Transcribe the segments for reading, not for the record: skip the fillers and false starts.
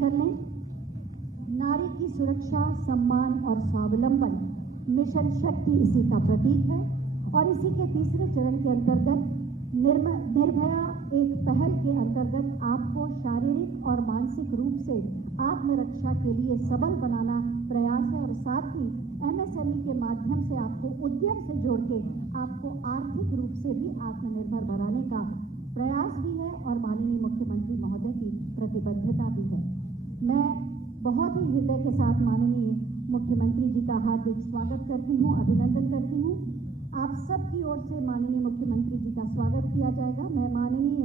कर लें। नारी की सुरक्षा, सम्मान और स्वावलंबन मिशन शक्ति इसी का प्रतीक है और इसी के तीसरे चरण के अंतर्गत निर्भया एक पहल के अंतर्गत आपको शारीरिक और मानसिक रूप से आत्मरक्षा के लिए सबल बनाना प्रयास है और साथ ही एमएसएमई के माध्यम से आपको उद्यम से जोड़ के आपको आर्थिक रूप से भी आत्मनिर्भर बनाने का प्रयास भी है और माननीय मुख्यमंत्री महोदय की प्रतिबद्धता भी है। मैं बहुत ही हृदय के साथ माननीय मुख्यमंत्री जी का हार्दिक स्वागत करती हूँ, अभिनंदन करती हूँ। आप सबकी ओर से माननीय मुख्यमंत्री जी का स्वागत किया जाएगा। मैं माननीय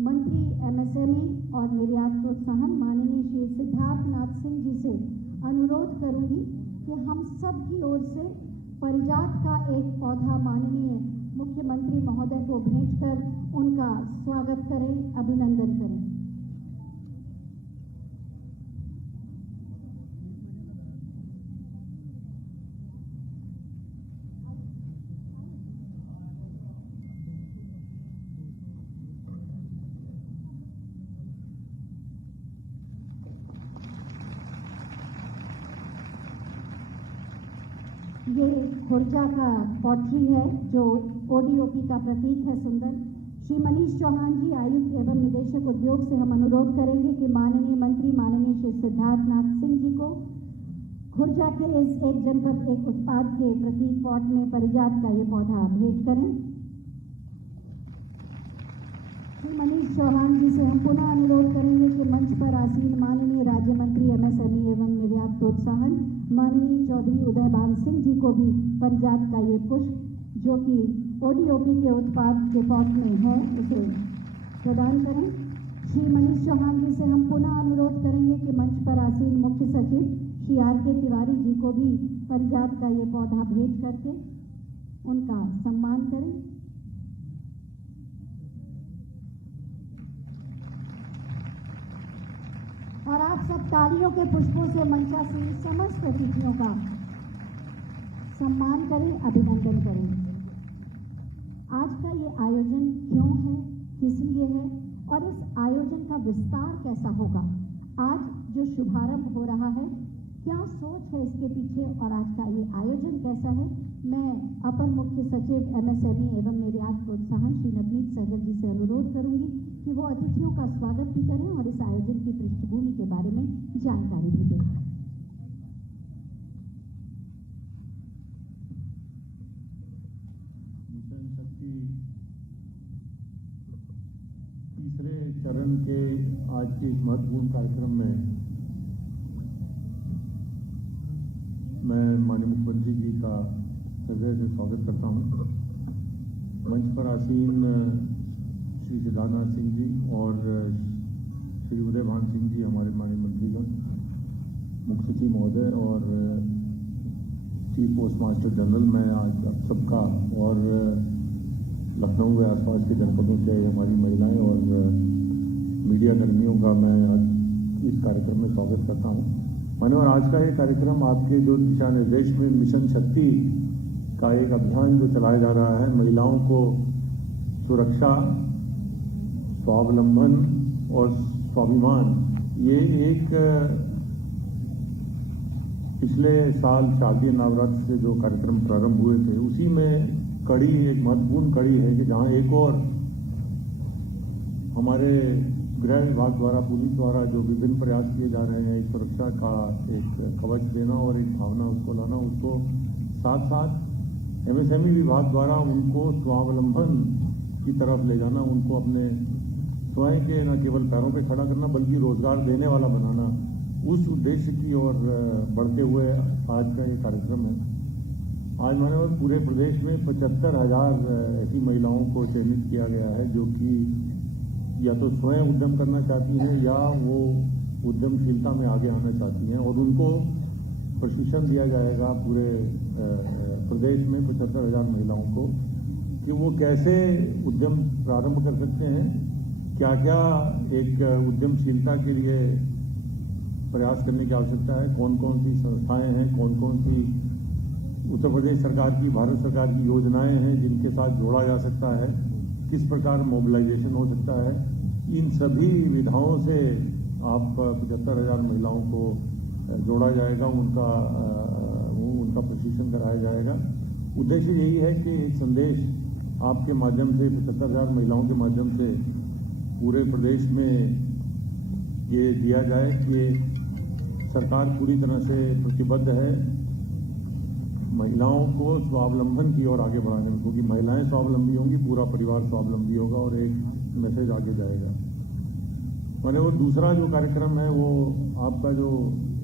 मंत्री एमएसएमई और निर्यात प्रोत्साहन माननीय श्री सिद्धार्थनाथ सिंह जी से अनुरोध करूंगी कि हम सब की ओर से परिजात का एक पौधा माननीय मुख्यमंत्री महोदय को भेंटकर उनका स्वागत करें, अभिनंदन करें। ये खुर्जा का पॉटरी है जो ओडीओपी का प्रतीक है, सुंदर। श्री मनीष चौहान जी, आयुक्त एवं निदेशक उद्योग से हम अनुरोध करेंगे कि माननीय मंत्री माननीय श्री सिद्धार्थनाथ सिंह जी को खुर्जा के इस एक जनपद एक उत्पाद के प्रतीक पॉट में परिजात का ये पौधा भेंट करें। श्री मनीष चौहान जी से हम पुनः अनुरोध करेंगे कि मंच पर आसीन माननीय राज्य मंत्री एमएसएमई एवं निर्यात प्रोत्साहन माननीय चौधरी उदयभान सिंह जी को भी परिजात का ये पुष्प जो कि ओडीओपी के उत्पाद के पॉट में है उसे प्रदान करें। श्री मनीष चौहान जी से हम पुनः अनुरोध करेंगे कि मंच पर आसीन मुख्य सचिव श्री आर.के. तिवारी जी को भी परिजात का ये पौधा भेंट करके उनका सम्मान करें। और आप सब तालियों के पुष्पों से मंचासीन समस्त अतिथियों का सम्मान करें, अभिनंदन करें। आज का ये आयोजन क्यों है, किस लिए है और इस आयोजन का विस्तार कैसा होगा, आज जो शुभारंभ हो रहा है, क्या सोच है इसके पीछे और आज का ये आयोजन कैसा है, मैं अपर मुख्य सचिव एमएसएमई एवं निर्यात प्रोत्साहन श्री नवनीत सहगल जी से अनुरोध करूंगी कि वो अतिथियों का स्वागत भी करें और इस आयोजन की पृष्ठभूमि के बारे में जानकारी भी दें। मिशन शक्ति तीसरे चरण के आज के इस महत्वपूर्ण कार्यक्रम में मैं माननीय मुख्यमंत्री जी का हृदय से स्वागत करता हूं। मंच पर आसीन श्री सिद्धार्थनाथ सिंह जी और श्री उदयभान सिंह जी हमारे माननीय मंत्रीगण, मुख्य सचिव महोदय और चीफ पोस्ट मास्टर जनरल, मैं आज आप सबका और लखनऊ व आसपास के जनपदों से हमारी महिलाएं और मीडिया कर्मियों का मैं आज इस कार्यक्रम में स्वागत करता हूं। और आज का ये कार्यक्रम आपके जो दिशा निर्देश में मिशन शक्ति का एक अभियान जो चलाया जा रहा है, महिलाओं को सुरक्षा, स्वावलंबन और स्वाभिमान, ये एक पिछले साल शारदीय नवरात्र से जो कार्यक्रम प्रारंभ हुए थे उसी में कड़ी, एक महत्वपूर्ण कड़ी है कि जहां एक और हमारे गृह विभाग द्वारा, पुलिस द्वारा जो विभिन्न प्रयास किए जा रहे हैं, एक सुरक्षा का एक कवच देना और एक भावना उसको लाना, उसको साथ साथ एमएसएमई विभाग द्वारा उनको स्वावलंबन की तरफ ले जाना, उनको अपने स्वयं के न केवल पैरों पे खड़ा करना बल्कि रोजगार देने वाला बनाना, उस उद्देश्य की ओर बढ़ते हुए आज का ये कार्यक्रम है। आज माने पूरे प्रदेश में 75,000 ऐसी महिलाओं को चयनित किया गया है जो कि या तो स्वयं उद्यम करना चाहती हैं या वो उद्यमशीलता में आगे आना चाहती हैं, और उनको प्रशिक्षण दिया जाएगा पूरे प्रदेश में 75,000 महिलाओं को कि वो कैसे उद्यम प्रारंभ कर सकते हैं, क्या क्या एक उद्यमशीलता के लिए प्रयास करने की आवश्यकता है, कौन कौन सी संस्थाएं हैं, कौन कौन सी उत्तर प्रदेश सरकार की, भारत सरकार की योजनाएं हैं जिनके साथ जोड़ा जा सकता है, किस प्रकार मोबिलाइजेशन हो सकता है। इन सभी विधाओं से आप 75,000 महिलाओं को जोड़ा जाएगा, उनका प्रशिक्षण कराया जाएगा। उद्देश्य यही है कि एक संदेश आपके माध्यम से 75,000 महिलाओं के माध्यम से पूरे प्रदेश में ये दिया जाए कि सरकार पूरी तरह से प्रतिबद्ध है महिलाओं को स्वावलंबन की ओर आगे बढ़ाने में, क्योंकि महिलाएं स्वावलंबी होंगी, पूरा परिवार स्वावलंबी होगा और एक मैसेज आगे जाएगा। मैंने वो दूसरा जो कार्यक्रम है वो आपका जो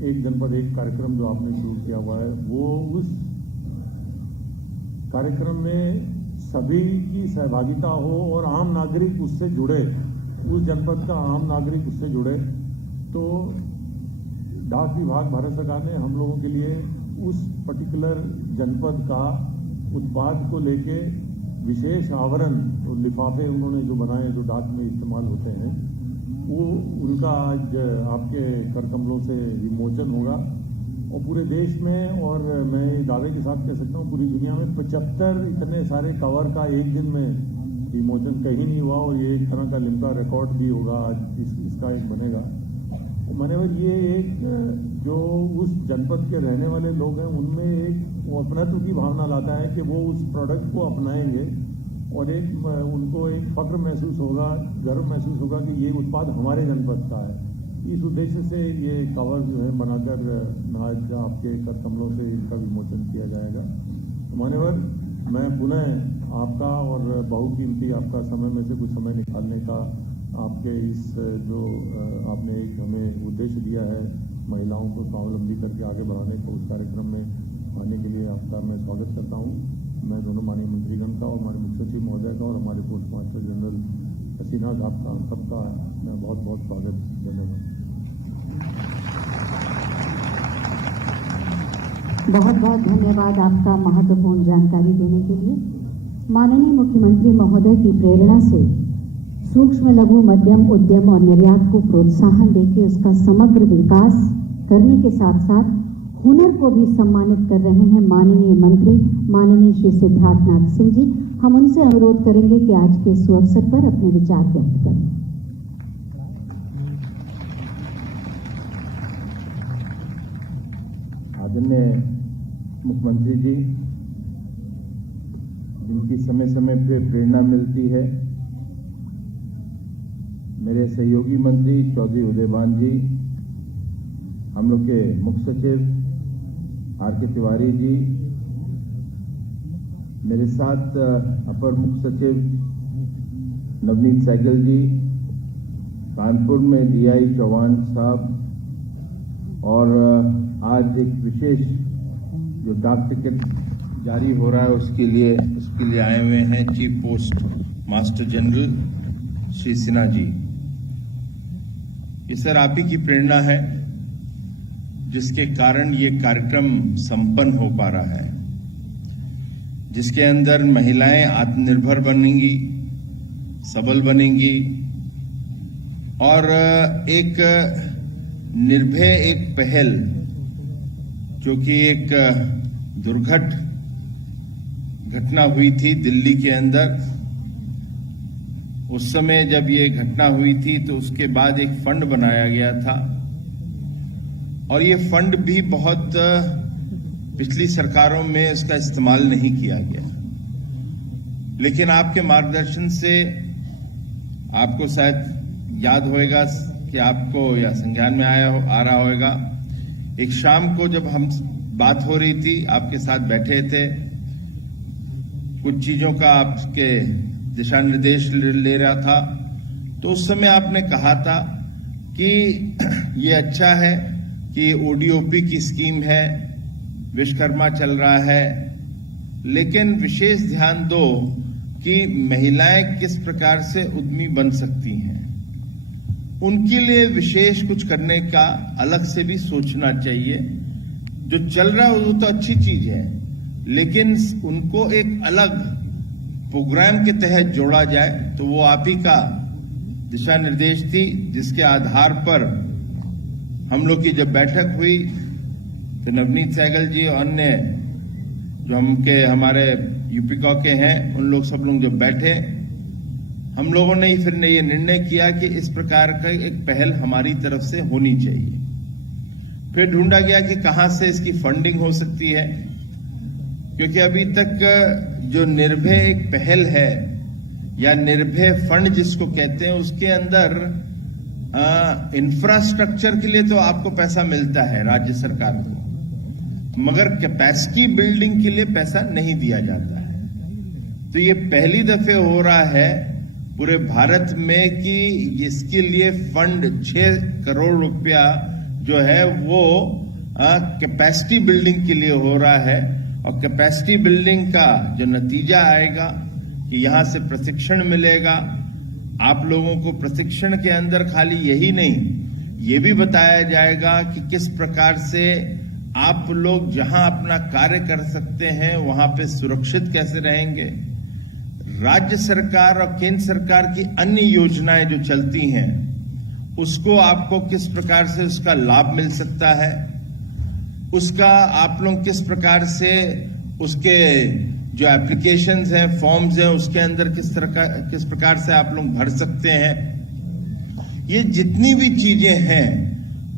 एक जनपद एक कार्यक्रम जो आपने शुरू किया हुआ है, वो उस कार्यक्रम में सभी की सहभागिता हो और आम नागरिक उससे जुड़े, उस जनपद का आम नागरिक उससे जुड़े। तो डाक विभाग भारत सरकार ने हम लोगों के लिए उस पर्टिकुलर जनपद का उत्पाद को लेके विशेष आवरण और लिफाफे उन्होंने जो बनाए, जो डाक में इस्तेमाल होते हैं, वो उनका आज आपके कर कमलों से विमोचन होगा। और पूरे देश में, और मैं दावे के साथ कह सकता हूँ पूरी दुनिया में 75 इतने सारे कवर का एक दिन में विमोचन कहीं नहीं हुआ, और ये एक तरह का लिम्का रिकॉर्ड भी होगा, आज इसका एक बनेगा। मान्यवर, ये एक जो उस जनपद के रहने वाले लोग हैं उनमें एक वो अपनत्व की भावना लाता है कि वो उस प्रोडक्ट को अपनाएंगे और एक उनको एक फक्र महसूस होगा, गर्व महसूस होगा कि ये उत्पाद हमारे जनपद का है। इस उद्देश्य से ये कवर जो है बनाकर आज आपके कर कमलों से इनका विमोचन किया जाएगा। तो मान्यवर, मैं पुनः आपका और बहुकीमती आपका समय में से कुछ समय निकालने का आपके इस जो आपने एक हमें उद्देश्य दिया है महिलाओं को स्वावलंबी करके आगे बढ़ाने को, उस कार्यक्रम में आने के लिए आपका मैं स्वागत करता हूँ। मैं दोनों माननीय मंत्रीगण का और हमारे मुख्य सचिव महोदय का और हमारे पोस्ट मास्टर जनरल हसीना साहब का, सबका मैं बहुत बहुत स्वागत। धन्यवाद। बहुत बहुत धन्यवाद आपका महत्वपूर्ण जानकारी देने के लिए। माननीय मुख्यमंत्री महोदय की प्रेरणा से सूक्ष्म लघु मध्यम उद्यम और निर्यात को प्रोत्साहन देकर उसका समग्र विकास करने के साथ साथ हुनर को भी सम्मानित कर रहे हैं माननीय मंत्री माननीय श्री सिद्धार्थनाथ सिंह जी। हम उनसे अनुरोध करेंगे कि आज के इस अवसर पर अपने विचार व्यक्त करें। आदरणीय मुख्यमंत्री जी, जिनकी समय समय पर प्रेरणा मिलती है, मेरे सहयोगी मंत्री चौधरी उदयभान जी, हम लोग के मुख्य सचिव आर.के. तिवारी जी, मेरे साथ अपर मुख्य सचिव नवनीत सहगल जी, कानपुर में डीआई चौहान साहब, और आज एक विशेष जो डाक टिकट जारी हो रहा है उसके लिए आए हुए हैं chief post master general Shri Sinha ji. ये सर आप ही की प्रेरणा है जिसके कारण ये कार्यक्रम संपन्न हो पा रहा है, जिसके अंदर महिलाएं आत्मनिर्भर बनेंगी, सबल बनेंगी और एक निर्भय एक पहल, जो कि एक दुर्घट घटना हुई थी दिल्ली के अंदर। उस समय जब ये घटना हुई थी तो उसके बाद एक फंड बनाया गया था, और ये फंड भी बहुत पिछली सरकारों में इसका इस्तेमाल नहीं किया गया। लेकिन आपके मार्गदर्शन से, आपको शायद याद होएगा कि आपको या संज्ञान में आ रहा होगा, एक शाम को जब हम बात हो रही थी, आपके साथ बैठे थे, कुछ चीजों का आपके दिशा निर्देश ले रहा था, तो उस समय आपने कहा था कि ये अच्छा है कि ओडीओपी की स्कीम है, विश्वकर्मा चल रहा है, लेकिन विशेष ध्यान दो कि महिलाएं किस प्रकार से उद्यमी बन सकती हैं। उनके लिए विशेष कुछ करने का अलग से भी सोचना चाहिए। जो चल रहा है वो तो अच्छी चीज है, लेकिन उनको एक अलग प्रोग्राम के तहत जोड़ा जाए, तो वो आप ही का दिशा निर्देश थी, जिसके आधार पर हम लोग की जब बैठक हुई तो नवनीत सहगल जी और अन्य जो हमारे यूपी के हैं, उन लोग सब लोग जब बैठे हम लोगों ने फिर ये निर्णय किया कि इस प्रकार का एक पहल हमारी तरफ से होनी चाहिए। फिर ढूंढा गया कि कहां से इसकी फंडिंग हो सकती है, क्योंकि अभी तक जो निर्भय एक पहल है या निर्भय फंड जिसको कहते हैं, उसके अंदर इंफ्रास्ट्रक्चर के लिए तो आपको पैसा मिलता है राज्य सरकार को, मगर कैपेसिटी बिल्डिंग के लिए पैसा नहीं दिया जाता है। तो ये पहली दफे हो रहा है पूरे भारत में कि इसके लिए फंड 6 करोड़ रुपया जो है वो कैपेसिटी बिल्डिंग के लिए हो रहा है। और कैपेसिटी बिल्डिंग का जो नतीजा आएगा कि यहां से प्रशिक्षण मिलेगा। आप लोगों को प्रशिक्षण के अंदर खाली यही नहीं, ये भी बताया जाएगा कि किस प्रकार से आप लोग जहां अपना कार्य कर सकते हैं वहां पे सुरक्षित कैसे रहेंगे। राज्य सरकार और केंद्र सरकार की अन्य योजनाएं जो चलती हैं उसको आपको किस प्रकार से उसका लाभ मिल सकता है, उसका आप लोग किस प्रकार से उसके जो एप्लीकेशंस हैं, फॉर्म्स हैं, उसके अंदर किस प्रकार से आप लोग भर सकते हैं। ये जितनी भी चीजें हैं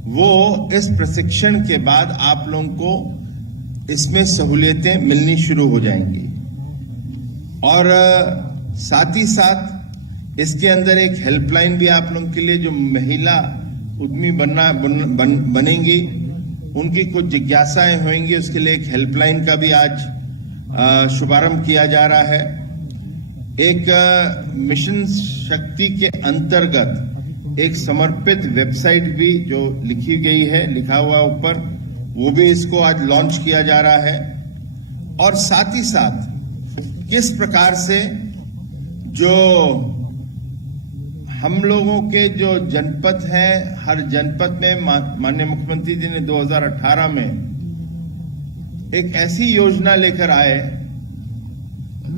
वो इस प्रशिक्षण के बाद आप लोगों को इसमें सहूलियतें मिलनी शुरू हो जाएंगी। और साथ ही साथ इसके अंदर एक हेल्पलाइन भी आप लोगों के लिए जो महिला उद्यमी बनेंगी, उनकी कुछ जिज्ञासाएं होंगी, उसके लिए एक हेल्पलाइन का भी आज शुभारंभ किया जा रहा है। एक मिशन शक्ति के अंतर्गत एक समर्पित वेबसाइट भी जो लिखा हुआ ऊपर, वो भी इसको आज लॉन्च किया जा रहा है। और साथ ही साथ किस प्रकार से जो हम लोगों के जो जनपद हैं, हर जनपद में माननीय मुख्यमंत्री जी ने 2018 में एक ऐसी योजना लेकर आए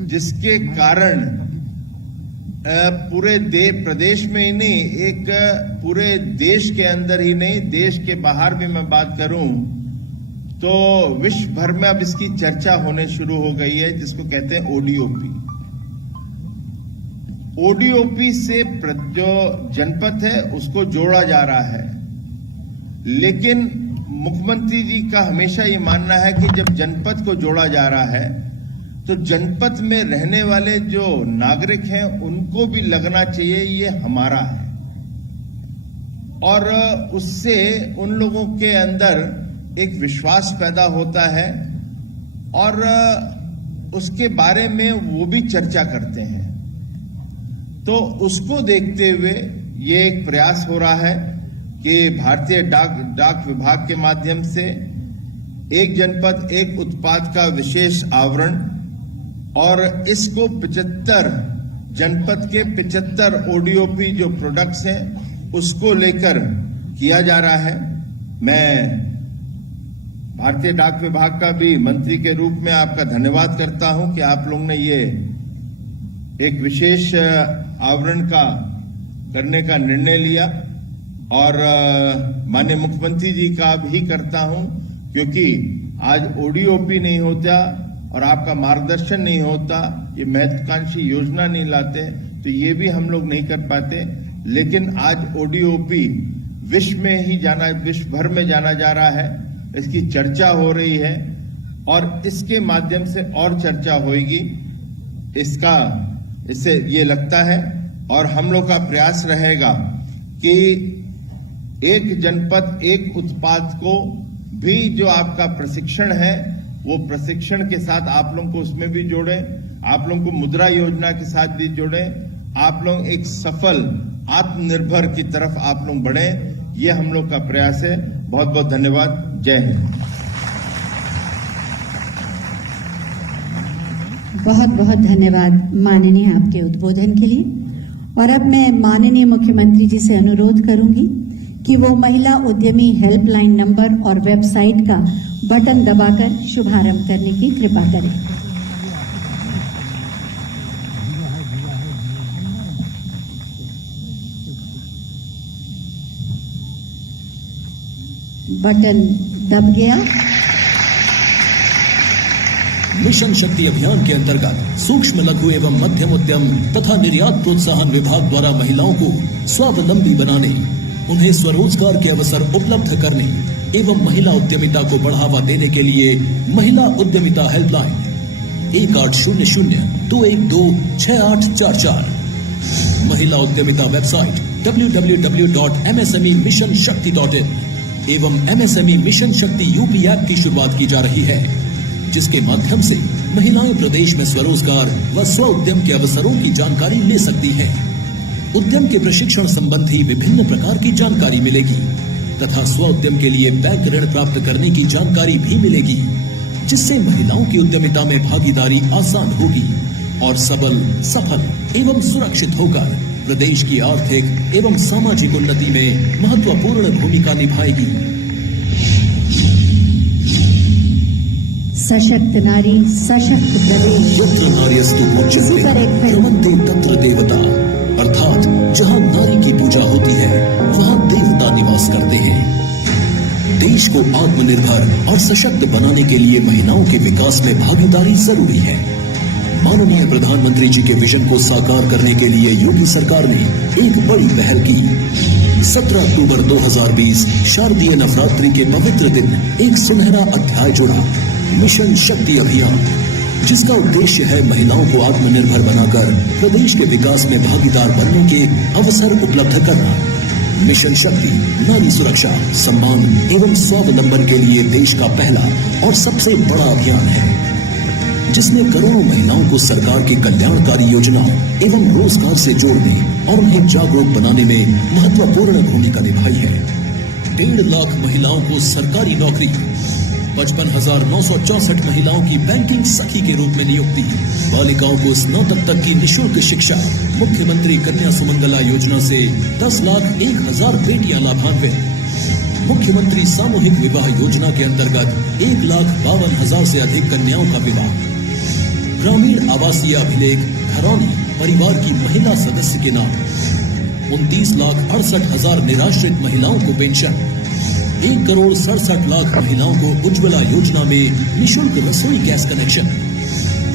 जिसके कारण पूरे प्रदेश में ही नहीं, एक पूरे देश के अंदर ही नहीं, देश के बाहर भी मैं बात करूं तो विश्व भर में अब इसकी चर्चा होने शुरू हो गई है, जिसको कहते हैं ओडीओपी। ओडीओपी से जो जनपद है उसको जोड़ा जा रहा है, लेकिन मुख्यमंत्री जी का हमेशा ये मानना है कि जब जनपद को जोड़ा जा रहा है तो जनपद में रहने वाले जो नागरिक हैं उनको भी लगना चाहिए ये हमारा है, और उससे उन लोगों के अंदर एक विश्वास पैदा होता है और उसके बारे में वो भी चर्चा करते हैं। तो उसको देखते हुए ये एक प्रयास हो रहा है कि भारतीय डाक विभाग के माध्यम से एक जनपद एक उत्पाद का विशेष आवरण, और इसको 75 जनपद के 75 ओडीओपी जो प्रोडक्ट्स हैं उसको लेकर किया जा रहा है। मैं भारतीय डाक विभाग का भी मंत्री के रूप में आपका धन्यवाद करता हूं कि आप लोगों ने ये एक विशेष आवरण का करने का निर्णय लिया, और माननीय मुख्यमंत्री जी का भी करता हूं, क्योंकि आज ओडीओपी नहीं होता और आपका मार्गदर्शन नहीं होता, ये महत्वाकांक्षी योजना नहीं लाते तो ये भी हम लोग नहीं कर पाते। लेकिन आज ओडीओपी विश्व भर में जाना जा रहा है, इसकी चर्चा हो रही है और इसके माध्यम से और चर्चा होगी। इससे ये लगता है, और हम लोग का प्रयास रहेगा कि एक जनपद एक उत्पाद को भी जो आपका प्रशिक्षण है वो प्रशिक्षण के साथ आप लोग को उसमें भी जोड़ें, आप लोग को मुद्रा योजना के साथ भी जोड़ें, आप लोग एक सफल आत्मनिर्भर की तरफ आप लोग बढ़ें, ये हम लोग का प्रयास है। बहुत बहुत धन्यवाद। जय हिंद। बहुत बहुत धन्यवाद माननीय आपके उद्बोधन के लिए। और अब मैं माननीय मुख्यमंत्री जी से अनुरोध करूंगी कि वो महिला उद्यमी हेल्पलाइन नंबर और वेबसाइट का बटन दबाकर शुभारंभ करने की कृपा करें। बटन दब गया। मिशन शक्ति अभियान के अंतर्गत सूक्ष्म लघु एवं मध्यम उद्यम तथा निर्यात प्रोत्साहन विभाग द्वारा महिलाओं को स्वावलंबी बनाने, उन्हें स्वरोजगार के अवसर उपलब्ध करने एवं महिला उद्यमिता को बढ़ावा देने के लिए महिला उद्यमिता हेल्पलाइन 1800-212-6844, महिला उद्यमिता वेबसाइट www.msmemissionshakti.in एवं MSME मिशन शक्ति यूपी ऐप की शुरुआत की जा रही है, जिसके माध्यम से महिलाएं प्रदेश में स्वरोजगार व स्व उद्यम के अवसरों की जानकारी ले सकती हैं। उद्यम के प्रशिक्षण संबंधी विभिन्न प्रकार की जानकारी मिलेगी तथा स्व उद्यम के लिए बैंक ऋण प्राप्त करने की जानकारी भी मिलेगी, जिससे महिलाओं की उद्यमिता में भागीदारी आसान होगी और सबल, सफल एवं सुरक्षित होकर प्रदेश की आर्थिक एवं सामाजिक उन्नति में महत्वपूर्ण भूमिका निभाएगी। सशक्त नारी सशक्त प्रदेश। यत्र नार्यस्तु पूज्यते रमन्ते तत्र देवता, अर्थात जहाँ नारी की पूजा होती है वहाँ देवता निवास करते हैं। देश को आत्मनिर्भर और सशक्त बनाने के लिए महिलाओं के विकास में भागीदारी जरूरी है। माननीय प्रधानमंत्री जी के विजन को साकार करने के लिए योगी सरकार ने एक बड़ी पहल की। 17 अक्टूबर 2020 शारदीय नवरात्रि के पवित्र दिन एक सुनहरा अध्याय जुड़ा, मिशन शक्ति अभियान, जिसका उद्देश्य है महिलाओं को आत्मनिर्भर बनाकर प्रदेश के विकास में भागीदार बनने के अवसर उपलब्ध करना। मिशन शक्ति नारी सुरक्षा, सम्मान एवं स्वावलंबन के लिए देश का पहला और सबसे बड़ा अभियान है, जिसने करोड़ों महिलाओं को सरकार की कल्याणकारी योजनाओं एवं रोजगार से जोड़ने और उन्हें जागरूक बनाने में महत्वपूर्ण भूमिका निभाई है। 1.5 लाख महिलाओं को सरकारी नौकरी, 55,964 महिलाओं की बैंकिंग सखी के रूप में नियुक्ति, बालिकाओं को स्नातक तक की निःशुल्क शिक्षा, मुख्यमंत्री कन्या सुमंगला योजना से 10,01,000 बेटियां लाभान्वित, मुख्यमंत्री सामूहिक विवाह योजना के अंतर्गत 1,52,000 से अधिक कन्याओं का विवाह, ग्रामीण आवासीय अभिलेख घरौनी परिवार की महिला सदस्य के नाम, 29,68,000 निराश्रित महिलाओं को पेंशन, 1,67,00,000 महिलाओं को उज्ज्वला योजना में निःशुल्क रसोई गैस कनेक्शन,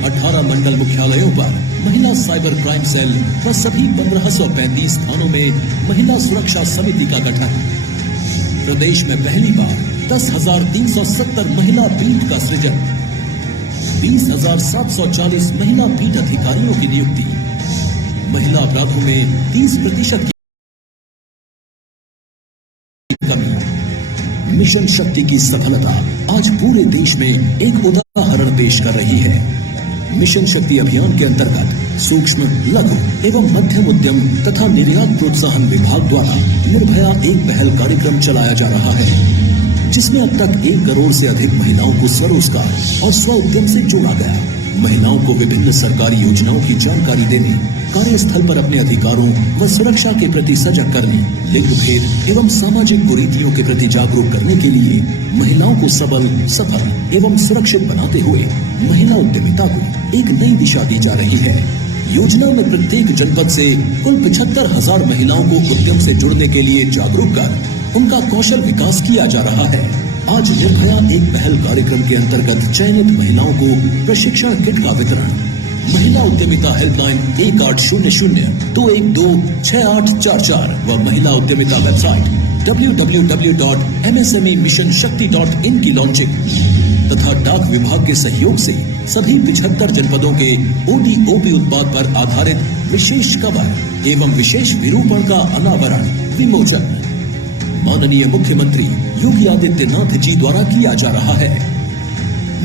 18 मंडल मुख्यालयों पर महिला साइबर क्राइम सेल व सभी 1535 थानों में महिला सुरक्षा समिति का गठन, प्रदेश में पहली बार 10,370 महिला पीठ का सृजन, 20,740 महिला पीठ अधिकारियों की नियुक्ति, महिला अपराधों में 30% की कमी। मिशन शक्ति की सफलता आज पूरे देश में एक उदाहरण पेश कर रही है। मिशन शक्ति अभियान के अंतर्गत सूक्ष्म, लघु एवं मध्यम उद्यम तथा निर्यात प्रोत्साहन विभाग द्वारा निर्भया एक पहल कार्यक्रम चलाया जा रहा है, जिसमें अब तक 1 करोड़ से अधिक महिलाओं को स्वरोजगार और स्व उद्यम से जोड़ा गया। महिलाओं को विभिन्न सरकारी योजनाओं की जानकारी देने, कार्यस्थल पर अपने अधिकारों व सुरक्षा के प्रति सजग करने, लिंग भेद एवं सामाजिक कुरीतियों के प्रति जागरूक करने के लिए महिलाओं को सबल, सफल एवं सुरक्षित बनाते हुए महिला उद्यमिता को एक नई दिशा दी जा रही है। योजना में प्रत्येक जनपद से कुल 75,000 महिलाओं को उद्यम से जुड़ने के लिए जागरूक कर उनका कौशल विकास किया जा रहा है। आज निर्भया एक पहल कार्यक्रम के अंतर्गत चयनित महिलाओं को प्रशिक्षण किट का वितरण, महिला उद्यमिता हेल्पलाइन 1800-212-6844 व महिला उद्यमिता वेबसाइट www.msmemissionshakti.in की लॉन्चिंग तथा डाक विभाग के सहयोग से सभी 75 जनपदों के ODOP उत्पाद पर आधारित विशेष कवर एवं विशेष विरूपण का अनावरण, विमोचन माननीय मुख्यमंत्री योगी आदित्यनाथ जी द्वारा किया जा रहा है।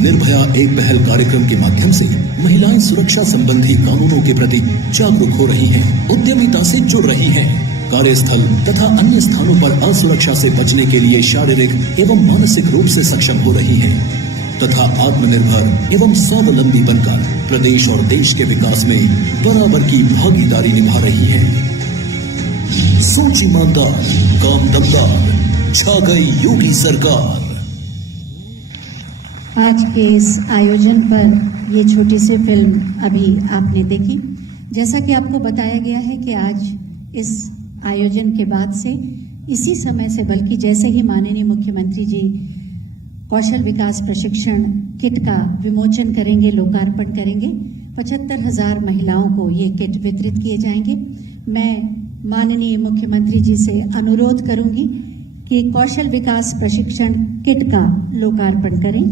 निर्भया एक पहल कार्यक्रम के माध्यम से महिलाएं सुरक्षा संबंधी कानूनों के प्रति जागरूक हो रही हैं, उद्यमिता से जुड़ रही हैं, कार्यस्थल तथा अन्य स्थानों पर असुरक्षा से बचने के लिए शारीरिक एवं मानसिक रूप से सक्षम हो रही हैं तथा आत्मनिर्भर एवं स्वावलंबी बनकर प्रदेश और देश के विकास में बराबर की भागीदारी निभा रही हैं। सोच ईमानदार, काम दमदार, छा गई योगी सरकार। आज के इस आयोजन पर ये छोटी सी फिल्म अभी आपने देखी। जैसा कि आपको बताया गया है कि आज इस आयोजन के बाद से इसी समय से, बल्कि जैसे ही माननीय मुख्यमंत्री जी कौशल विकास प्रशिक्षण किट का विमोचन करेंगे, लोकार्पण करेंगे। 75,000 महिलाओं को ये किट वितरित किए जाएंगे। मैं माननीय मुख्यमंत्री जी से अनुरोध करूंगी कि कौशल विकास प्रशिक्षण किट का लोकार्पण करें।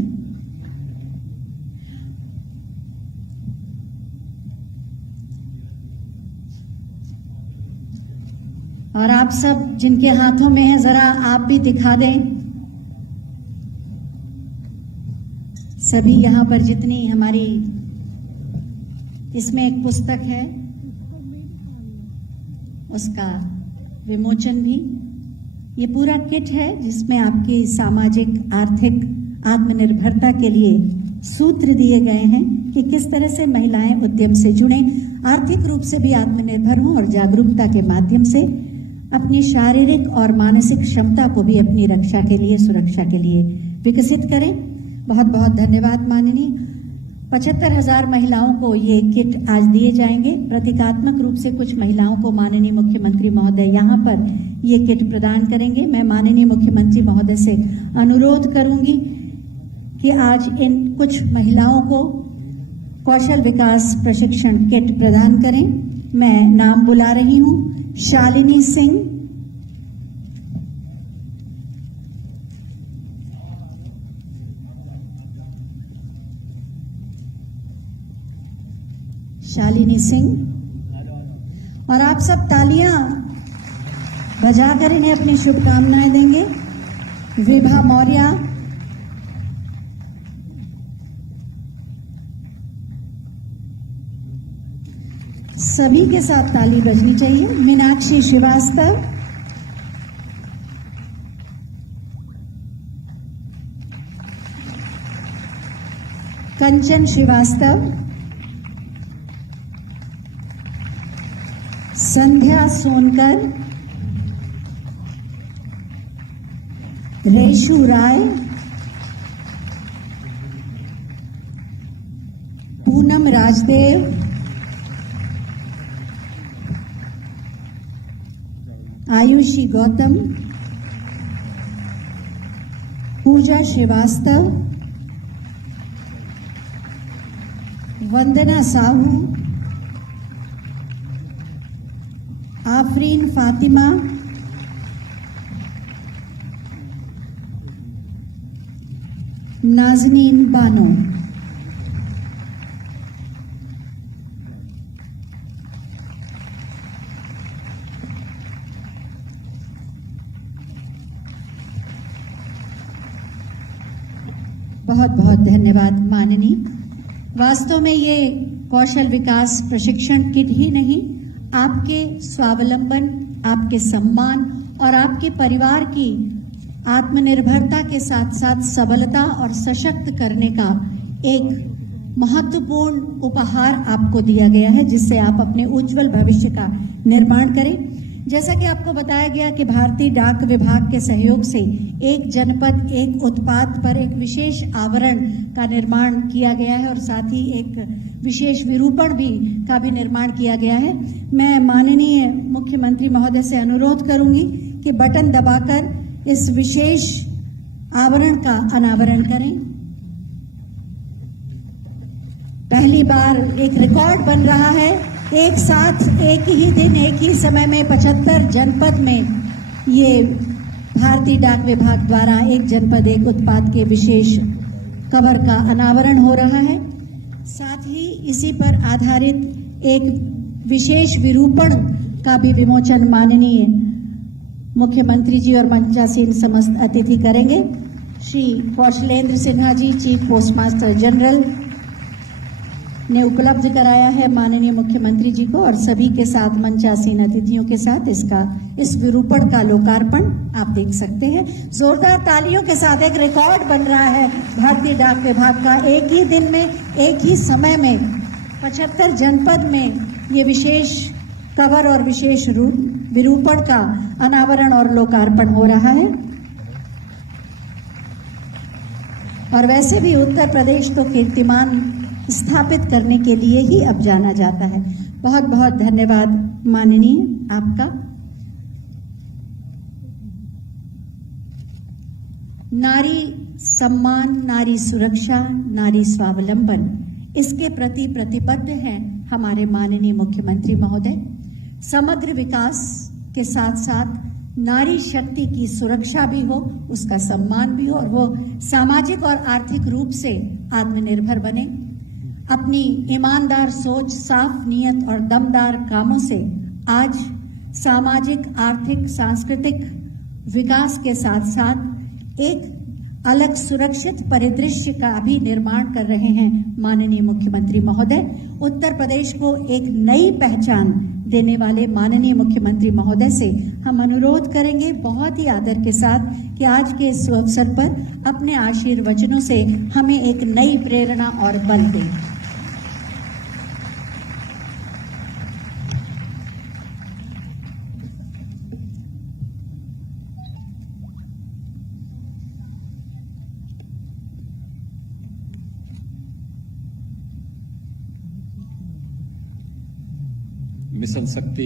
और आप सब जिनके हाथों में है, जरा आप भी दिखा दें। सभी यहां पर जितनी हमारी, इसमें एक पुस्तक है, उसका विमोचन भी। ये पूरा किट है जिसमें आपकी सामाजिक आर्थिक आत्मनिर्भरता के लिए सूत्र दिए गए हैं कि किस तरह से महिलाएं उद्यम से जुड़ें, आर्थिक रूप से भी आत्मनिर्भर हों और जागरूकता के माध्यम से अपनी शारीरिक और मानसिक क्षमता को भी अपनी रक्षा के लिए, सुरक्षा के लिए विकसित करें। बहुत बहुत धन्यवाद माननीय। 75,000 महिलाओं को ये किट आज दिए जाएंगे। प्रतीकात्मक रूप से कुछ महिलाओं को माननीय मुख्यमंत्री महोदय यहाँ पर ये किट प्रदान करेंगे। मैं माननीय मुख्यमंत्री महोदय से अनुरोध करूंगी कि आज इन कुछ महिलाओं को कौशल विकास प्रशिक्षण किट प्रदान करें। मैं नाम बुला रही हूं। शालिनी सिंह, शालिनी सिंह, और आप सब तालियां बजाकर इन्हें अपनी शुभकामनाएं देंगे। विभा मौर्य, सभी के साथ ताली बजनी चाहिए। मीनाक्षी श्रीवास्तव, कंचन श्रीवास्तव, संध्या सोनकर, रेशु राय, पूनम राजदेव, आयुषी गौतम, पूजा श्रीवास्तव, वंदना साहू, आफरीन फातिमा, नाजनीन बानो। बहुत बहुत धन्यवाद माननीय। वास्तव में ये कौशल विकास प्रशिक्षण किट ही नहीं, आपके स्वावलंबन, आपके सम्मान और आपके परिवार की आत्मनिर्भरता के साथ साथ सबलता और सशक्त करने का एक महत्वपूर्ण उपहार आपको दिया गया है, जिससे आप अपने उज्जवल भविष्य का निर्माण करें। जैसा कि आपको बताया गया कि भारतीय डाक विभाग के सहयोग से एक जनपद एक उत्पाद पर एक विशेष आवरण का निर्माण किया गया है और साथ ही एक विशेष विरूपण का भी निर्माण किया गया है। मैं माननीय मुख्यमंत्री महोदय से अनुरोध करूंगी कि बटन दबाकर इस विशेष आवरण का अनावरण करें। पहली बार एक रिकॉर्ड बन रहा है, एक साथ एक ही दिन एक ही समय में 75 जनपद में ये भारतीय डाक विभाग द्वारा एक जनपद एक उत्पाद के विशेष कवर का अनावरण हो रहा है। साथ ही इसी पर आधारित एक विशेष विरूपण का भी विमोचन माननीय मुख्यमंत्री जी और मंचासीन समस्त अतिथि करेंगे। Shri Kaushalendra Sinha ji, chief postmaster general, ने उपलब्ध कराया है माननीय मुख्यमंत्री जी को और सभी के साथ मंचासीन अतिथियों के साथ इस विरूपण का लोकार्पण आप देख सकते हैं। जोरदार तालियों के साथ एक रिकॉर्ड बन रहा है भारतीय डाक विभाग का। एक ही दिन में एक ही समय में 75 जनपद में ये विशेष कवर और विशेष विरूपण का अनावरण और लोकार्पण हो रहा है। और वैसे भी उत्तर प्रदेश तो कीर्तिमान स्थापित करने के लिए ही अब जाना जाता है। बहुत बहुत धन्यवाद माननीय आपका। नारी सम्मान, नारी सुरक्षा, नारी स्वावलंबन, इसके प्रति प्रतिबद्ध हैं हमारे माननीय मुख्यमंत्री महोदय। समग्र विकास के साथ साथ नारी शक्ति की सुरक्षा भी हो, उसका सम्मान भी हो और वो सामाजिक और आर्थिक रूप से आत्मनिर्भर बने। अपनी ईमानदार सोच, साफ नीयत और दमदार कामों से आज सामाजिक, आर्थिक, सांस्कृतिक विकास के साथ साथ एक अलग सुरक्षित परिदृश्य का भी निर्माण कर रहे हैं माननीय मुख्यमंत्री महोदय। उत्तर प्रदेश को एक नई पहचान देने वाले माननीय मुख्यमंत्री महोदय से हम अनुरोध करेंगे बहुत ही आदर के साथ कि आज के इस अवसर पर अपने आशीर्वचनों से हमें एक नई प्रेरणा और बल दें। मिशन शक्ति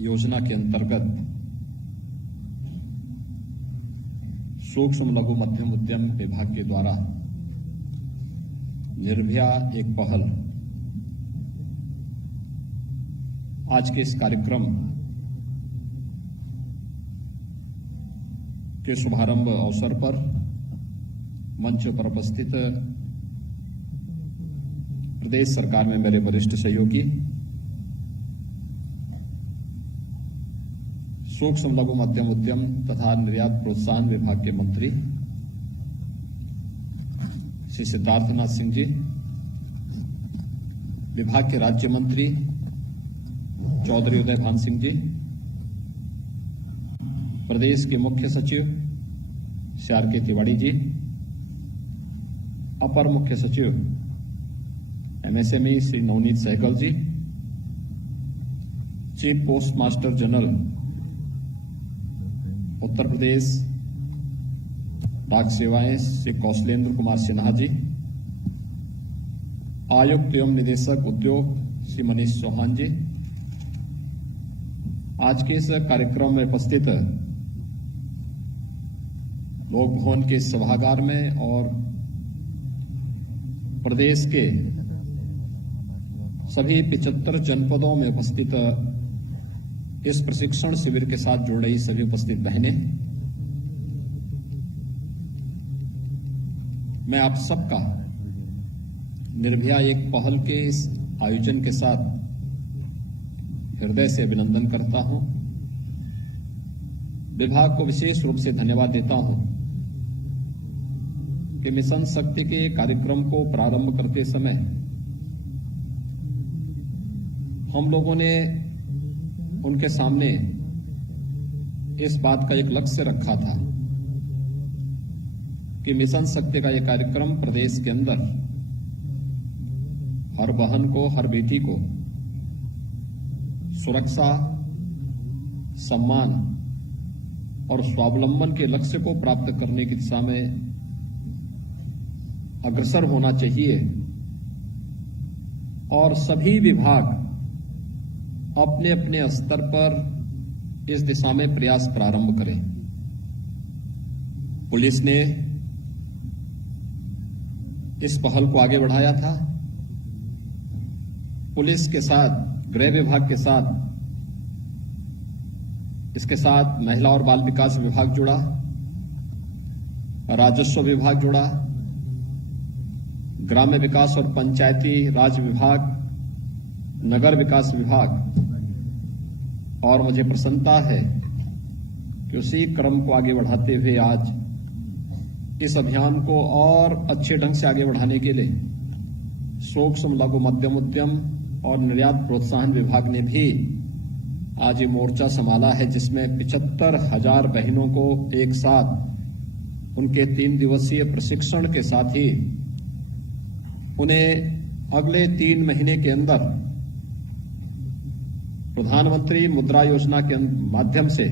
योजना के अंतर्गत सूक्ष्म लघु मध्यम उद्यम विभाग के द्वारा निर्भया एक पहल आज के इस कार्यक्रम के शुभारंभ अवसर पर मंच पर उपस्थित प्रदेश सरकार में मेरे वरिष्ठ सहयोगी, सूक्ष्म लघु मध्यम उद्यम तथा निर्यात प्रोत्साहन विभाग के मंत्री श्री सिद्धार्थनाथ सिंह जी, विभाग के राज्य मंत्री चौधरी उदय भान सिंह जी, प्रदेश के मुख्य सचिव श्री आर के तिवारी जी, अपर मुख्य सचिव एमएसएमई श्री नवनीत सहगल जी, chief post master general Uttar Pradesh डाक सेवाएं श्री कौशलेंद्र कुमार सिन्हा जी, आयुक्त एवं निदेशक उद्योग श्री मनीष चौहान जी, आज के इस कार्यक्रम में उपस्थित लोक भवन के सभागार में और प्रदेश के सभी 75 जनपदों में उपस्थित इस प्रशिक्षण शिविर के साथ जुड़ रही सभी उपस्थित बहनें, मैं आप सबका निर्भया एक पहल के इस आयोजन के साथ हृदय से अभिनंदन करता हूं। विभाग को विशेष रूप से धन्यवाद देता हूं कि मिशन शक्ति के कार्यक्रम को प्रारंभ करते समय हम लोगों ने उनके सामने इस बात का एक लक्ष्य रखा था कि मिशन शक्ति का यह कार्यक्रम प्रदेश के अंदर हर बहन को, हर बेटी को सुरक्षा, सम्मान और स्वावलंबन के लक्ष्य को प्राप्त करने की दिशा में अग्रसर होना चाहिए और सभी विभाग अपने अपने स्तर पर इस दिशा में प्रयास प्रारंभ करें। पुलिस ने इस पहल को आगे बढ़ाया था। पुलिस के साथ, गृह विभाग के साथ, इसके साथ महिला और बाल विकास विभाग जुड़ा, राजस्व विभाग जुड़ा, ग्राम्य विकास और पंचायती राज विभाग, नगर विकास विभाग, और मुझे प्रसन्नता है कि उसी क्रम को आगे बढ़ाते हुए आज इस अभियान को और अच्छे ढंग से आगे बढ़ाने के लिए सूक्ष्म लघु मध्यम उद्यम और निर्यात प्रोत्साहन विभाग ने भी आज ये मोर्चा संभाला है, जिसमें 75,000 बहनों को एक साथ उनके 3 दिवसीय प्रशिक्षण के साथ ही उन्हें अगले 3 महीने के अंदर प्रधानमंत्री मुद्रा योजना के माध्यम से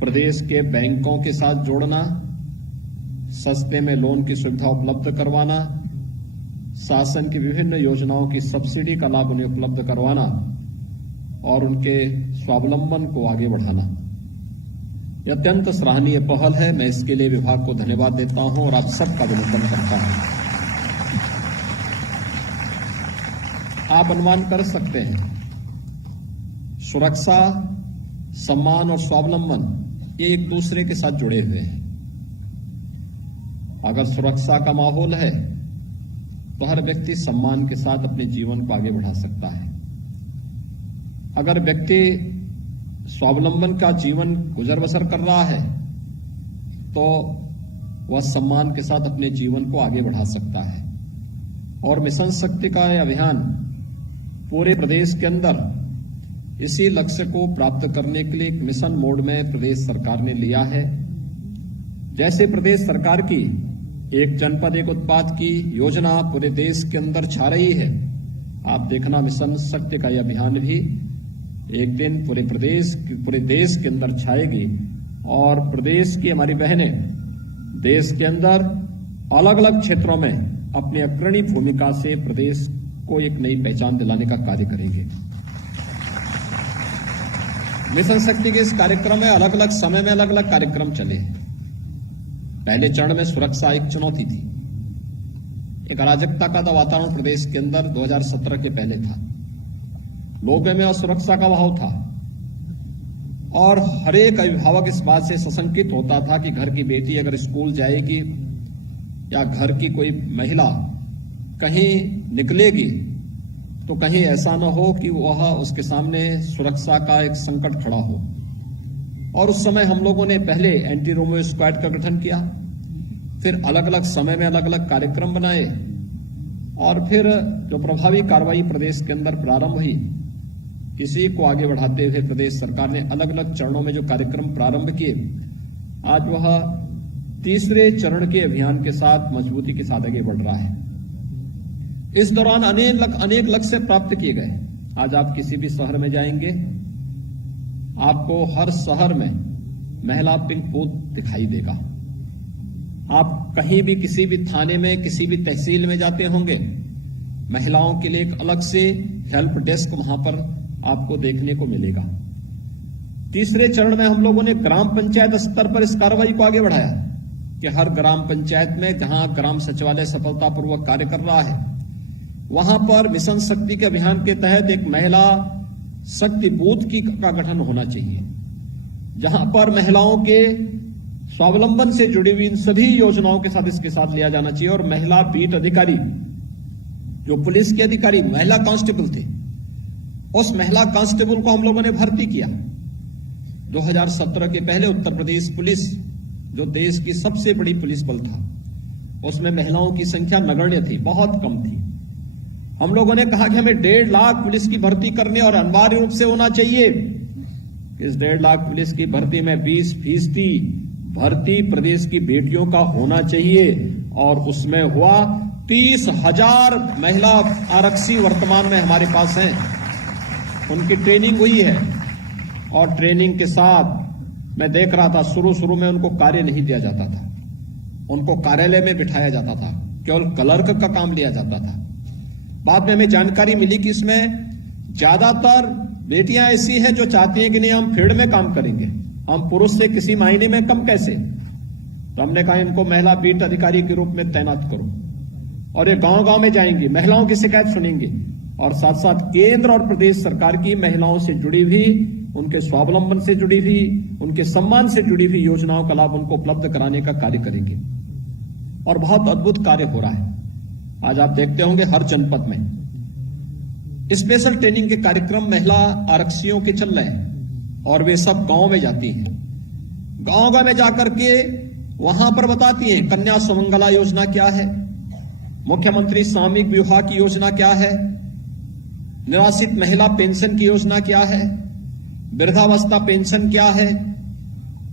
प्रदेश के बैंकों के साथ जोड़ना, सस्ते में लोन की सुविधा उपलब्ध करवाना, शासन की विभिन्न योजनाओं की सब्सिडी का लाभ उन्हें उपलब्ध करवाना और उनके स्वावलंबन को आगे बढ़ाना। यह अत्यंत सराहनीय पहल है। मैं इसके लिए विभाग को धन्यवाद देता हूं और आप सबका अभिनंदन करता हूं। आप अनुमान कर सकते हैं, सुरक्षा, सम्मान और स्वावलंबन ये एक दूसरे के साथ जुड़े हुए हैं। अगर सुरक्षा का माहौल है तो हर व्यक्ति सम्मान के साथ अपने जीवन को आगे बढ़ा सकता है। अगर व्यक्ति स्वावलंबन का जीवन गुजर बसर कर रहा है तो वह सम्मान के साथ अपने जीवन को आगे बढ़ा सकता है। और मिशन शक्ति का यह अभियान पूरे प्रदेश के अंदर इसी लक्ष्य को प्राप्त करने के लिए एक मिशन मोड में प्रदेश सरकार ने लिया है। जैसे प्रदेश सरकार की एक जनपद एक उत्पाद की योजना पूरे देश के अंदर छा रही है, आप देखना मिशन शक्ति का यह अभियान भी एक दिन पूरे देश के अंदर छाएगी। और प्रदेश की हमारी बहनें देश के अंदर अलग अलग क्षेत्रों में अपनी अग्रणी भूमिका से प्रदेश को एक नई पहचान दिलाने का कार्य करेंगे। मिशन शक्ति के इस कार्यक्रम में अलग अलग समय में अलग अलग कार्यक्रम चले। पहले चरण में सुरक्षा एक चुनौती थी, एक अराजकता का वातावरण प्रदेश के अंदर 2017 के पहले था। लोगों में असुरक्षा का भाव था और हर एक अभिभावक इस बात से सशंकित होता था कि घर की बेटी अगर स्कूल जाएगी या घर की कोई महिला कहीं निकलेगी तो कहीं ऐसा न हो कि वह उसके सामने सुरक्षा का एक संकट खड़ा हो। और उस समय हम लोगों ने पहले एंटी रोमियो स्क्वाड का गठन किया, फिर अलग अलग समय में अलग अलग कार्यक्रम बनाए और फिर जो प्रभावी कार्रवाई प्रदेश के अंदर प्रारंभ हुई, इसी को आगे बढ़ाते हुए प्रदेश सरकार ने अलग अलग चरणों में जो कार्यक्रम प्रारंभ किए, आज वह तीसरे चरण के अभियान के साथ मजबूती के साथ आगे बढ़ रहा है। इस दौरान अनेक लक्ष्य प्राप्त किए गए। आज आप किसी भी शहर में जाएंगे, आपको हर शहर में महिला पिंक बूथ दिखाई देगा। आप कहीं भी किसी भी थाने में किसी भी तहसील में जाते होंगे, महिलाओं के लिए एक अलग से हेल्प डेस्क वहां पर आपको देखने को मिलेगा। तीसरे चरण में हम लोगों ने ग्राम पंचायत स्तर पर इस कार्रवाई को आगे बढ़ाया कि हर ग्राम पंचायत में जहां ग्राम सचिवालय सफलतापूर्वक कार्य कर रहा है, वहां पर मिशन शक्ति के अभियान के तहत एक महिला शक्ति बूथ का गठन होना चाहिए, जहां पर महिलाओं के स्वावलंबन से जुड़ी हुई इन सभी योजनाओं के साथ इसके साथ लिया जाना चाहिए। और महिला बीट अधिकारी, जो पुलिस के अधिकारी महिला कांस्टेबल थे, उस महिला कांस्टेबल को हम लोगों ने भर्ती किया। 2017 के पहले उत्तर प्रदेश पुलिस, जो देश की सबसे बड़ी पुलिस बल था, उसमें महिलाओं की संख्या नगण्य थी, बहुत कम थी। हम लोगों ने कहा कि हमें 1.5 लाख पुलिस की भर्ती करनी और अनिवार्य रूप से होना चाहिए। इस 1.5 लाख पुलिस की भर्ती में 20% भर्ती प्रदेश की बेटियों का होना चाहिए और उसमें हुआ 30,000 महिला आरक्षी वर्तमान में हमारे पास हैं। उनकी ट्रेनिंग हुई है और ट्रेनिंग के साथ मैं देख रहा था शुरू में उनको कार्य नहीं दिया जाता था, उनको कार्यालय में बिठाया जाता था, केवल क्लर्क का काम लिया जाता था। बाद में हमें जानकारी मिली कि इसमें ज्यादातर बेटियां ऐसी हैं जो चाहती हैं कि नहीं हम फील्ड में काम करेंगे, हम पुरुष से किसी मायने में कम कैसे। तो हमने कहा इनको महिला बीट अधिकारी के रूप में तैनात करो और ये गांव-गांव में जाएंगी, महिलाओं की शिकायत सुनेंगे और साथ साथ केंद्र और प्रदेश सरकार की महिलाओं से जुड़ी हुई, उनके स्वावलंबन से जुड़ी हुई, उनके सम्मान से जुड़ी हुई योजनाओं का लाभ उनको उपलब्ध कराने का कार्य करेंगे। और बहुत अद्भुत कार्य हो रहा है। आज आप देखते होंगे हर जनपद में स्पेशल ट्रेनिंग के कार्यक्रम महिला आरक्षियों के चल रहे हैं और वे सब गांव में जाती हैं। गांव में जाकर के वहां पर बताती हैं कन्या सुमंगला योजना क्या है, मुख्यमंत्री सामूहिक विवाह की योजना क्या है, निराश्रित महिला पेंशन की योजना क्या है, वृद्धावस्था पेंशन क्या है,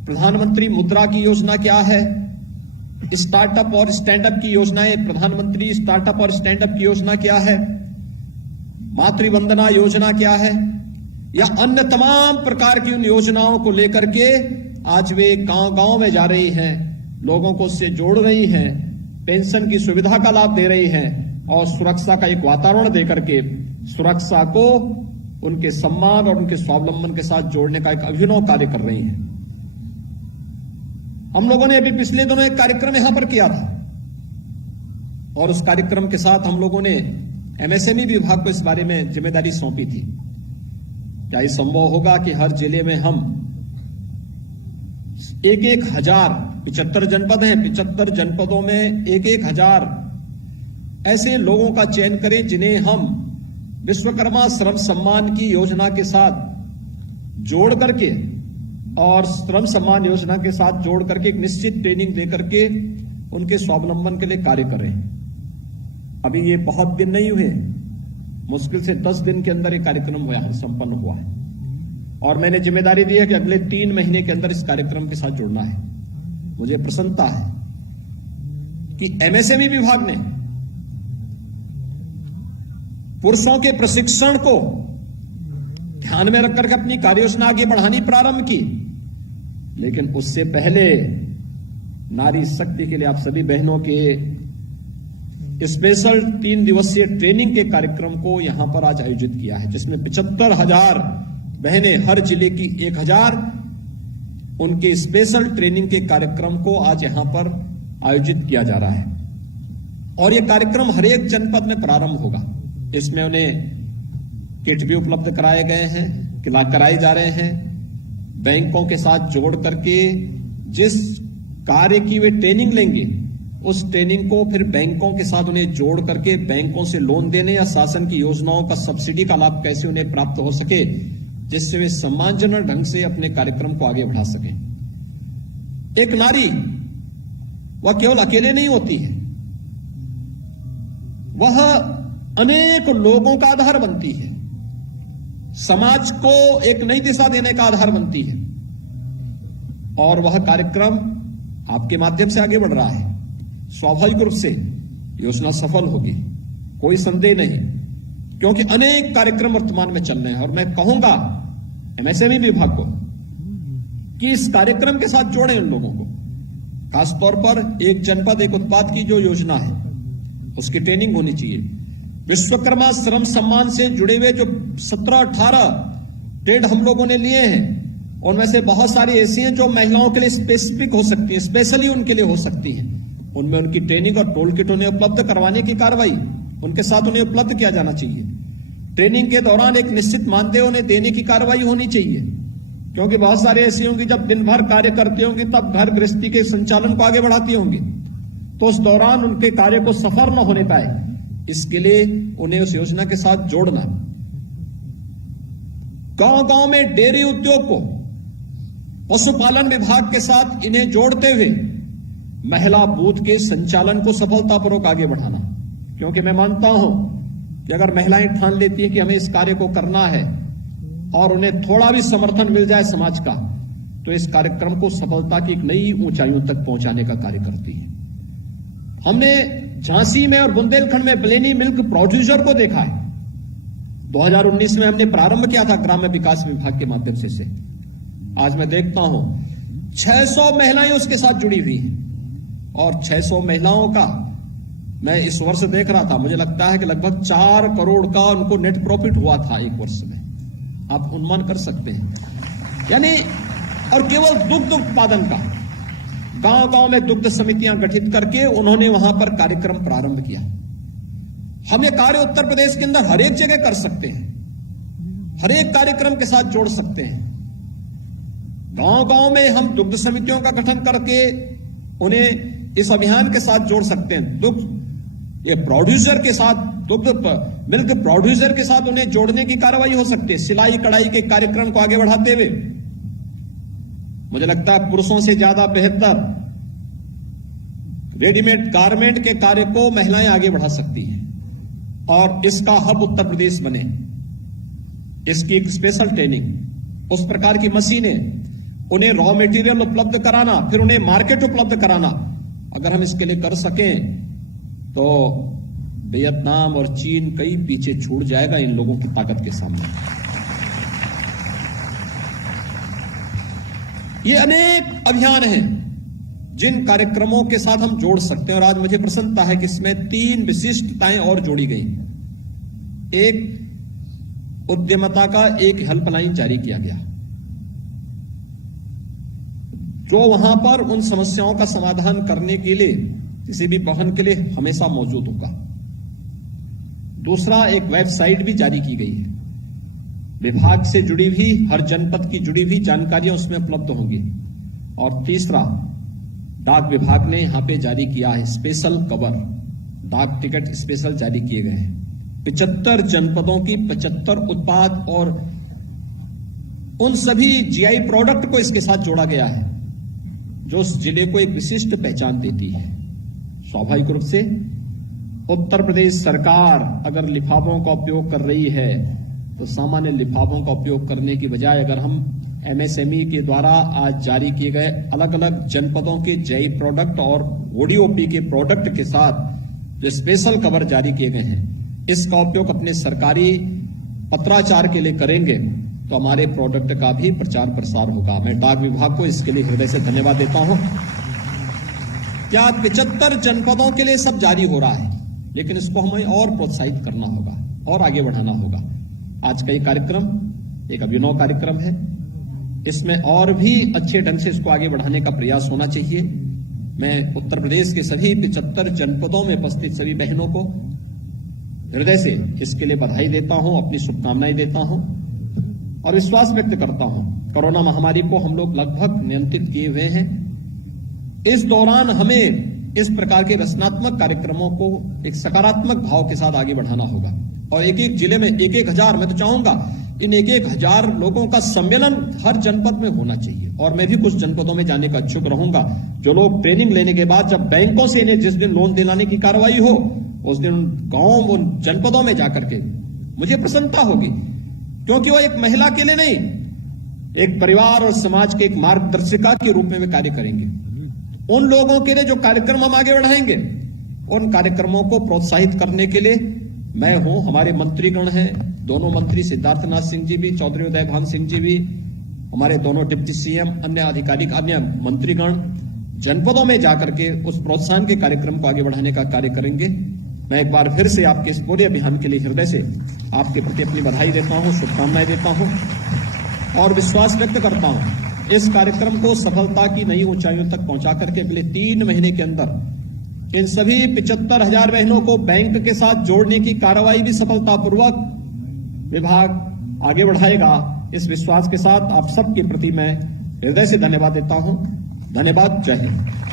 प्रधानमंत्री मुद्रा की योजना क्या है, स्टार्टअप और स्टैंडअप की योजनाएं, प्रधानमंत्री स्टार्टअप और स्टैंडअप की योजना क्या है, मातृवंदना योजना क्या है, या अन्य तमाम प्रकार की उन योजनाओं को लेकर के आज वे गांव-गांव में जा रही हैं, लोगों को उससे जोड़ रही हैं, पेंशन की सुविधा का लाभ दे रही हैं और सुरक्षा का एक वातावरण देकर के सुरक्षा को उनके सम्मान और उनके स्वावलंबन के साथ जोड़ने का एक अभिनव कार्य कर रही हैं। हम लोगों ने अभी पिछले दिनों एक कार्यक्रम यहां पर किया था और उस कार्यक्रम के साथ हम लोगों ने एमएसएमई विभाग को इस बारे में जिम्मेदारी सौंपी थी। क्या ये संभव होगा कि हर जिले में हम 1,000 75 जनपद हैं, 75 जनपदों में 1,000 ऐसे लोगों का चयन करें जिन्हें हम विश्वकर्मा श्रम सम्मान की योजना के साथ जोड़ करके और श्रम सम्मान योजना के साथ जोड़ करके एक निश्चित ट्रेनिंग दे करके उनके स्वावलंबन के लिए कार्य करें। अभी ये बहुत दिन नहीं हुए, मुश्किल से 10 दिन के अंदर ये कार्यक्रम संपन्न हुआ है और मैंने जिम्मेदारी दी है कि अगले 3 महीने के अंदर इस कार्यक्रम के साथ जुड़ना है। मुझे प्रसन्नता है कि एमएसएमई विभाग ने पुरुषों के प्रशिक्षण को ध्यान में रखकर के अपनी कार्ययोजना आगे बढ़ानी प्रारंभ की, लेकिन उससे पहले नारी शक्ति के लिए आप सभी बहनों के स्पेशल 3 दिवसीय ट्रेनिंग के कार्यक्रम को यहां पर आज आयोजित किया है, जिसमें 75,000 बहनें, हर जिले की 1,000 उनके स्पेशल ट्रेनिंग के कार्यक्रम को आज यहां पर आयोजित किया जा रहा है और यह कार्यक्रम हर एक जनपद में प्रारंभ होगा। इसमें उन्हें किट भी उपलब्ध कराए गए हैं, कराए जा रहे हैं। बैंकों के साथ जोड़ करके जिस कार्य की वे ट्रेनिंग लेंगे उस ट्रेनिंग को फिर बैंकों के साथ उन्हें जोड़ करके बैंकों से लोन देने या शासन की योजनाओं का सब्सिडी का लाभ कैसे उन्हें प्राप्त हो सके, जिससे वे सम्मानजनक ढंग से अपने कार्यक्रम को आगे बढ़ा सकें। एक नारी वह केवल अकेले नहीं होती है, वह अनेक लोगों का आधार बनती है, समाज को एक नई दिशा देने का आधार बनती है और वह कार्यक्रम आपके माध्यम से आगे बढ़ रहा है। स्वाभाविक रूप से योजना सफल होगी, कोई संदेह नहीं, क्योंकि अनेक कार्यक्रम वर्तमान में चल रहे हैं और मैं कहूंगा एमएसएमई विभाग को कि इस कार्यक्रम के साथ जोड़ें उन लोगों को। खासतौर पर एक जनपद एक उत्पाद की जो योजना है उसकी ट्रेनिंग होनी चाहिए। विश्वकर्मा श्रम सम्मान से जुड़े हुए जो 17-18 ट्रेड हम लोगों ने लिए हैं, उनमें से बहुत सारी ऐसी हैं जो महिलाओं के लिए स्पेसिफिक हो सकती है, स्पेशली उनके लिए हो सकती हैं। उनमें उनकी ट्रेनिंग और टोल किट उन्हें उपलब्ध करवाने की कार्रवाई उनके साथ उन्हें उपलब्ध किया जाना चाहिए। ट्रेनिंग के दौरान एक निश्चित मानदेय उन्हें देने की कार्रवाई होनी चाहिए, क्योंकि बहुत सारे ऐसी होंगी जब दिन भर कार्य करती होंगी तब घर गृहस्थी के संचालन को आगे बढ़ाती होंगी, तो उस दौरान उनके कार्य को सफल न होने पाए, इसके लिए उन्हें उस योजना के साथ जोड़ना। गांव-गांव में डेयरी उद्योग को पशुपालन विभाग के साथ इन्हें जोड़ते हुए महिला बूथ के संचालन को सफलतापूर्वक आगे बढ़ाना, क्योंकि मैं मानता हूं कि अगर महिलाएं ठान लेती हैं कि हमें इस कार्य को करना है और उन्हें थोड़ा भी समर्थन मिल जाए समाज का, तो इस कार्यक्रम को सफलता की एक नई ऊंचाइयों तक पहुंचाने का कार्य करती है। हमने झांसी में और बुंदेलखंड में ब्लेनी मिल्क प्रोड्यूसर को देखा है। 2019 में हमने प्रारंभ किया था ग्राम्य विकास विभाग के माध्यम से। आज मैं देखता हूं 600 महिलाएं उसके साथ जुड़ी हुई हैं और 600 महिलाओं का मैं इस वर्ष देख रहा था, मुझे लगता है कि लगभग 4 करोड़ का उनको नेट प्रॉफिट हुआ था एक वर्ष में। आप अनुमान कर सकते हैं, यानी और केवल दुग्ध उत्पादन का गांव-गांव में दुग्ध समितियां गठित करके उन्होंने वहां पर कार्यक्रम प्रारंभ किया। हम ये कार्य उत्तर प्रदेश के अंदर हर एक जगह कर सकते हैं, हर एक कार्यक्रम के साथ जोड़ सकते हैं। गांव-गांव में हम दुग्ध समितियों का गठन करके उन्हें इस अभियान के साथ जोड़ सकते हैं। दुग्ध ये प्रोड्यूसर के साथ, दुग्ध मिल्क प्रोड्यूसर के साथ उन्हें जोड़ने की कार्रवाई हो सकती है। सिलाई कढ़ाई के कार्यक्रम को आगे बढ़ाते हुए मुझे लगता है पुरुषों से ज्यादा बेहतर रेडीमेड गारमेंट के कार्य को महिलाएं आगे बढ़ा सकती हैं और इसका हब उत्तर प्रदेश बने। इसकी एक स्पेशल ट्रेनिंग, उस प्रकार की मशीनें, उन्हें रॉ मटेरियल उपलब्ध कराना, फिर उन्हें मार्केट उपलब्ध कराना, अगर हम इसके लिए कर सकें तो वियतनाम और चीन कई पीछे छूट जाएगा इन लोगों की ताकत के सामने। ये अनेक अभियान हैं जिन कार्यक्रमों के साथ हम जोड़ सकते हैं और आज मुझे प्रसन्नता है कि इसमें 3 विशिष्टताएं और जोड़ी गई। एक, उद्यमता का एक हेल्पलाइन जारी किया गया। जो वहां पर उन समस्याओं का समाधान करने के लिए, किसी भी वाहन के लिए हमेशा मौजूद होगा। दूसरा, एक वेबसाइट भी जारी की गई है, विभाग से जुड़ी हुई, हर जनपद की जुड़ी हुई जानकारियां उसमें उपलब्ध होंगी। और तीसरा, डाक विभाग ने यहां पे जारी किया है स्पेशल कवर, डाक टिकट स्पेशल जारी किए गए हैं। 75 जनपदों की 75 उत्पाद और उन सभी जीआई प्रोडक्ट को इसके साथ जोड़ा गया है जो उस जिले को एक विशिष्ट पहचान देती है। स्वाभाविक रूप से उत्तर प्रदेश सरकार अगर लिफाफों का उपयोग कर रही है तो सामान्य लिफाफों का उपयोग करने की बजाय अगर हम एमएसएमई के द्वारा आज जारी किए गए अलग अलग जनपदों के जीआई प्रोडक्ट और ओडीओपी के प्रोडक्ट के साथ जो स्पेशल कवर जारी किए गए हैं, इसका उपयोग अपने सरकारी पत्राचार के लिए करेंगे तो हमारे प्रोडक्ट का भी प्रचार प्रसार होगा। मैं डाक विभाग को इसके लिए हृदय से धन्यवाद देता हूं। क्या 75 जनपदों के लिए सब जारी हो रहा है, लेकिन इसको हमें और प्रोत्साहित करना होगा और आगे बढ़ाना होगा। आज का ये कार्यक्रम एक अभिनव कार्यक्रम है, इसमें और भी अच्छे ढंग से इसको आगे बढ़ाने का प्रयास होना चाहिए। मैं उत्तर प्रदेश के सभी 75 जनपदों में उपस्थित सभी बहनों को हृदय से इसके लिए बधाई देता हूं, अपनी शुभकामनाएं देता हूं और विश्वास व्यक्त करता हूं कोरोना महामारी को हम लोग लगभग नियंत्रित किए हुए हैं। इस दौरान हमें इस प्रकार के रचनात्मक कार्यक्रमों को एक सकारात्मक भाव के साथ आगे बढ़ाना होगा और एक एक जिले में 1,000, मैं तो चाहूंगा इन 1,000 लोगों का सम्मेलन हर जनपद में होना चाहिए। और मैं भी कुछ जनपदों में जाने का इच्छुक रहूंगा। जो लोग ट्रेनिंग लेने के बाद जब बैंकों से इन्हें जिस दिन लोन दिलाने की कार्रवाई हो उस दिन गांव उन जनपदों में जाकर के मुझे प्रसन्नता होगी, क्योंकि वो एक महिला के लिए नहीं, एक परिवार और समाज के एक मार्गदर्शिका के रूप में वे कार्य करेंगे। उन लोगों के लिए जो कार्यक्रम हम आगे बढ़ाएंगे, उन कार्यक्रमों को प्रोत्साहित करने के लिए मैं हूं, हमारे मंत्रीगण हैं, दोनों मंत्री सिद्धार्थनाथ सिंह जी भी, चौधरी उदयभान सिंह जी भी, हमारे दोनों डिप्टी सीएम, अन्य अधिकारी, अन्य मंत्रीगण जनपदों में जाकर के उस प्रोत्साहन के कार्यक्रम को आगे बढ़ाने का कार्य करेंगे। मैं एक बार फिर से आपके इस पूरे अभियान के लिए हृदय से आपके प्रति अपनी बधाई देता हूं, शुभकामनाएं देता हूं और विश्वास व्यक्त करता हूं इस कार्यक्रम को सफलता की नई ऊंचाइयों तक पहुंचा करके अगले 3 महीने के अंदर इन सभी 75,000 बहनों को बैंक के साथ जोड़ने की कार्रवाई भी सफलतापूर्वक विभाग आगे बढ़ाएगा। इस विश्वास के साथ आप सबके प्रति मैं हृदय से धन्यवाद देता हूं। धन्यवाद। जय हिंद।